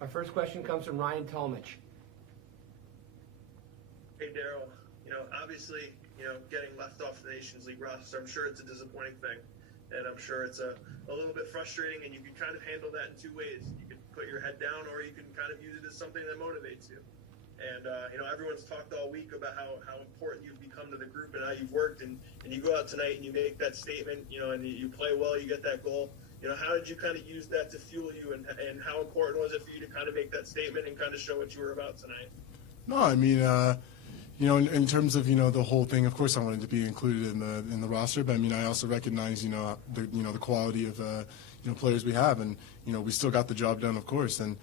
Our first question comes from Ryan Talmadge. Hey, Daryl. Obviously, getting left off the Nations League roster, I'm sure it's a disappointing thing. And I'm sure it's a little bit frustrating, and you can kind of handle that in two ways. You can put your head down, or you can kind of use it as something that motivates you. And, everyone's talked all week about how important you've become to the group and how you've worked. And you go out tonight and you make that statement, and you play well, you get that goal. How did you kind of use that to fuel you, and how important was it for you to kind of make that statement and kind of show what you were about tonight? No, I mean, in terms of the whole thing, of course I wanted to be included in the roster, but I mean I also recognize the quality of players we have, and we still got the job done, of course, and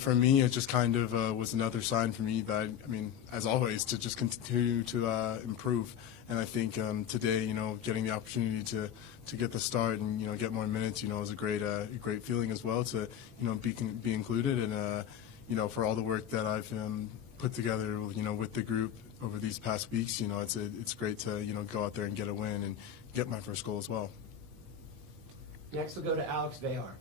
for me it just kind of was another sign for me that as always to just continue to improve, and I think today getting the opportunity to get the start and get more minutes was a great feeling as well to be included, and for all the work that I've put together with the group over these past weeks, it's great to go out there and get a win and get my first goal as well. Next we'll go to Alex Vayar.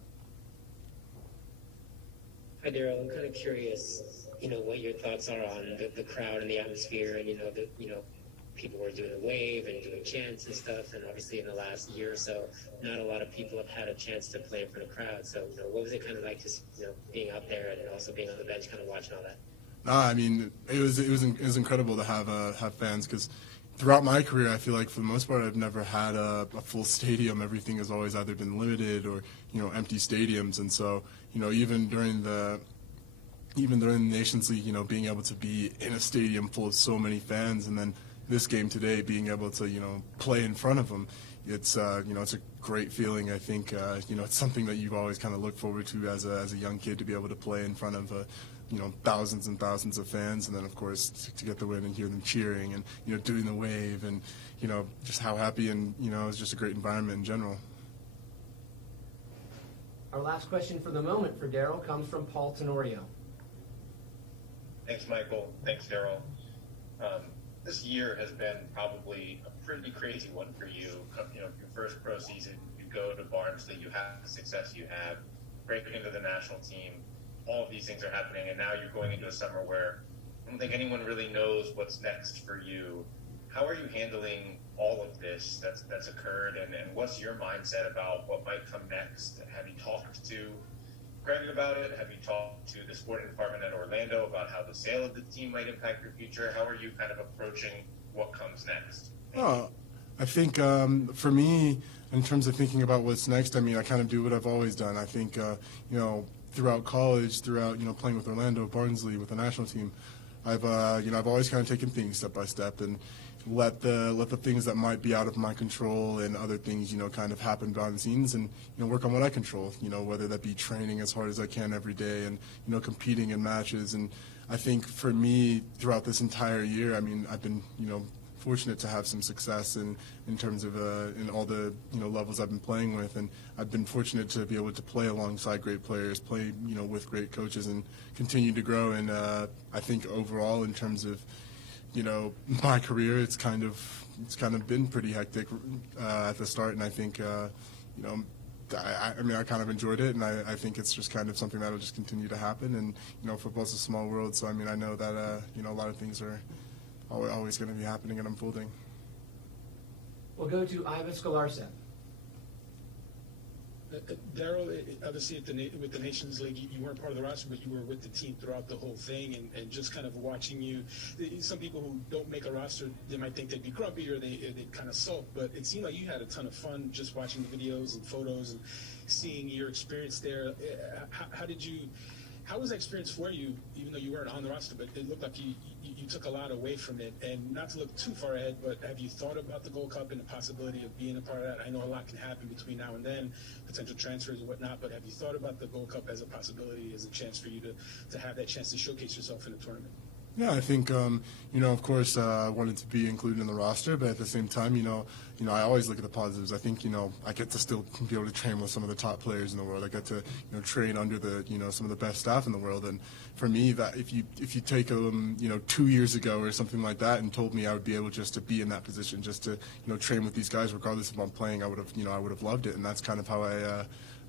Hi, Daryl. I'm kind of curious, what your thoughts are on the crowd and the atmosphere, and people were doing the wave and doing chants and stuff, and obviously in the last year or so, not a lot of people have had a chance to play in front of crowds. So, what was it kind of like just being out there and also being on the bench, kind of watching all that? I mean, it was incredible to have fans, because throughout my career, I feel like for the most part, I've never had a full stadium. Everything has always either been limited or empty stadiums, and so even during the Nations League, being able to be in a stadium full of so many fans, and then this game today being able to play in front of them, it's it's a great feeling. I think it's something that you've always kind of looked forward to as a young kid, to be able to play in front of thousands and thousands of fans, and then of course to get the win and hear them cheering and doing the wave, and just how happy, and it was just a great environment in general. Our last question for the moment for Daryl comes from Paul Tenorio. Thanks, Michael. Thanks, Daryl. This year has been probably a pretty crazy one for you. Your first pro season, you go to Barnsley, you have the success you have, breaking into the national team. All of these things are happening, and now you're going into a summer where I don't think anyone really knows what's next for you. How are you handling all of this that's occurred, and what's your mindset about what might come next? Have you talked to Greg about it? Have you talked to the sporting department at Orlando about how the sale of the team might impact your future? How are you kind of approaching what comes next? I think for me, in terms of thinking about what's next, I kind of do what I've always done. I think, throughout college, throughout, playing with Orlando, Barnsley, with the national team, I've always kind of taken things step by step and let the things that might be out of my control and other things, kind of happen behind the scenes, and, work on what I control, whether that be training as hard as I can every day and, competing in matches. And I think for me, throughout this entire year, I've been, fortunate to have some success in terms of in all the levels I've been playing with, and I've been fortunate to be able to play alongside great players, play with great coaches, and continue to grow. And I think overall, in terms of my career, it's kind of been pretty hectic at the start, and I think I kind of enjoyed it, and I think it's just kind of something that'll just continue to happen. And football's a small world, so I know that a lot of things are always going to be happening and unfolding. We'll go to Iva Skolarcev. Daryl, obviously with the Nations League, you weren't part of the roster, but you were with the team throughout the whole thing, and just kind of watching you. Some people who don't make a roster, they might think they'd be grumpy or they kind of sulk, but it seemed like you had a ton of fun just watching the videos and photos and seeing your experience there. How was that experience for you, even though you weren't on the roster, but it looked like you took a lot away from it? And not to look too far ahead, but have you thought about the Gold Cup and the possibility of being a part of that? I know a lot can happen between now and then, potential transfers and whatnot, but have you thought about the Gold Cup as a possibility, as a chance for you to have that chance to showcase yourself in the tournament? Yeah, I think, of course, I wanted to be included in the roster, but at the same time, I always look at the positives. I think, I get to still be able to train with some of the top players in the world. I get to, train under the, some of the best staff in the world. And for me, that if you take 2 years ago or something like that and told me I would be able just to be in that position, just to, train with these guys, regardless if I'm playing, I would have loved it. And that's kind of how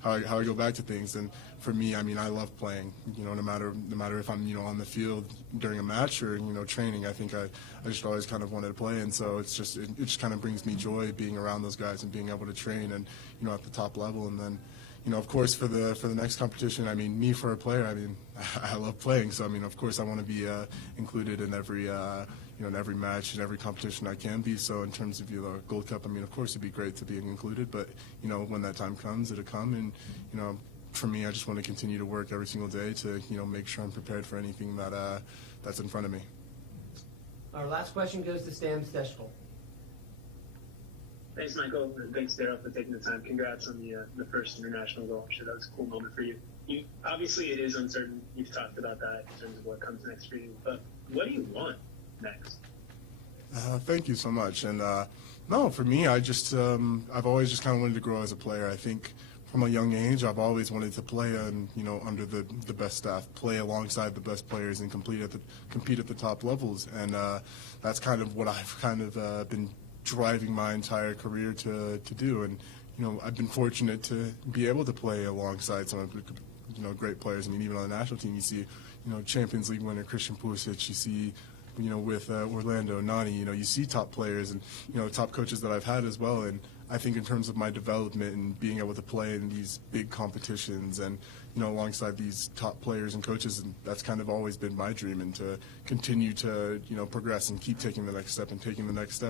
how I go back to things. And for me, I mean, I love playing. You know, no matter if I'm, you know, on the field during a match or, you know, training. I think I just always kind of wanted to play, and so it just kind of brings me joy being around those guys and being able to train and, you know, at the top level. And then, you know, of course, for the next competition, I mean, me for a player, I mean, I love playing. So I mean, of course, I want to be included in every you know, in every match and every competition I can be. So in terms of, you know, Gold Cup, I mean, of course, it'd be great to be included. But, you know, when that time comes, it'll come. And, you know, for me, I just want to continue to work every single day to, you know, make sure I'm prepared for anything that's in front of me. Our last question goes to Stan Steshkel. Thanks, Michael. And thanks, Daryl, for taking the time. Congrats on the first international goal. I'm sure that was a cool moment for you. Obviously, it is uncertain. You've talked about that in terms of what comes next for you. But what do you want next? Thank you so much. And no, for me, I just I've always just kind of wanted to grow as a player. I think from a young age, I've always wanted to play, you know, under the best staff, play alongside the best players, and compete at the top levels. And that's kind of what I've kind of been driving my entire career to do. And, you know, I've been fortunate to be able to play alongside some of the, you know, great players. I mean, even on the national team, you see, you know, Champions League winner Christian Pulisic. You see, you know, with Orlando, Nani, you know, you see top players and, you know, top coaches that I've had as well. And I think in terms of my development and being able to play in these big competitions and, you know, alongside these top players and coaches, and that's kind of always been my dream, and to continue to, you know, progress and keep taking the next step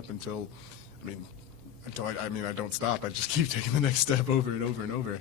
until, I don't stop. I just keep taking the next step over and over and over.